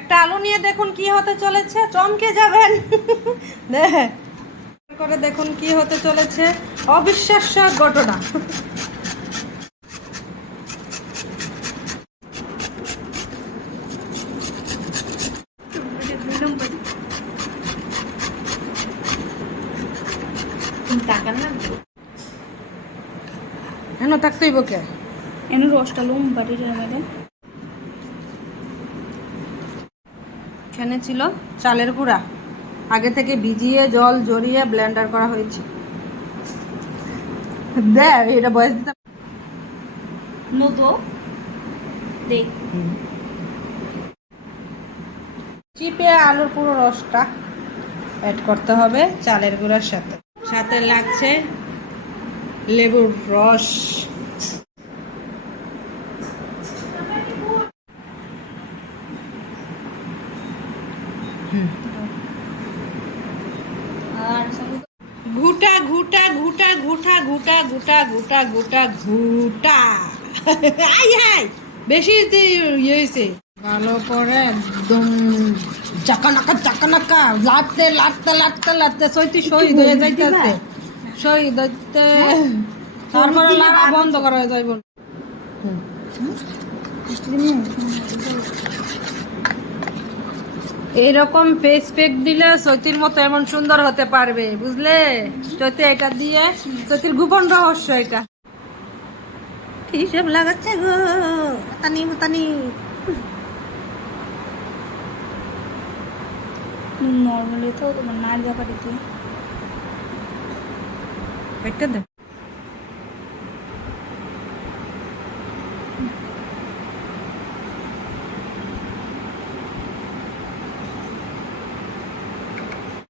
একটা আলু নিয়ে দেখুন কি হতে চলেছে, চমকে যাবেন। করে দেখুন কি হতে চলেছে, অবিশ্বাস্য ঘটনা। থাকতেই বকে এনে রসটা লুম বাটির মধ্যে এখানে ছিল চালের গুঁড়া, আগে থেকে ভিজিয়ে জল জড়িয়ে ব্লেন্ডার করা হয়েছে। এটা বয়স দিতে নতো দেখ চিপে আলুর পুরো রসটা অ্যাড করতে হবে চালের গুঁড়ার সাথে। সাথে লাগছে লেবুর রস। আর ঘুটা ঘুটা ঘুটা ঘুটা ঘুটা ঘুটা ঘুটা ঘুটা ঘুটা। আই হাই বেশি ইয়ে হয়েছে। ভালো করে একদম চাকানাকা চাকানাকা লাটতে লাটতে লাটতে লাটতে সইতি শহীদ হয়ে যাইতেছে। শহীদ হইতে তারপরে লাগা বন্ধ করা হয়ে যাইব। এইরকম ফেস প্যাক দিলে সৈতির মতো এমন সুন্দর হতে পারবে, বুঝলে? চৈতি এটা দিয়ে সৈতির গোপন রহস্য এটা। হিসেব লাগাচ্ছে গো তানি তানি। নর্মালি তো তোমার মায়ের ব্যাপারে একটা দে।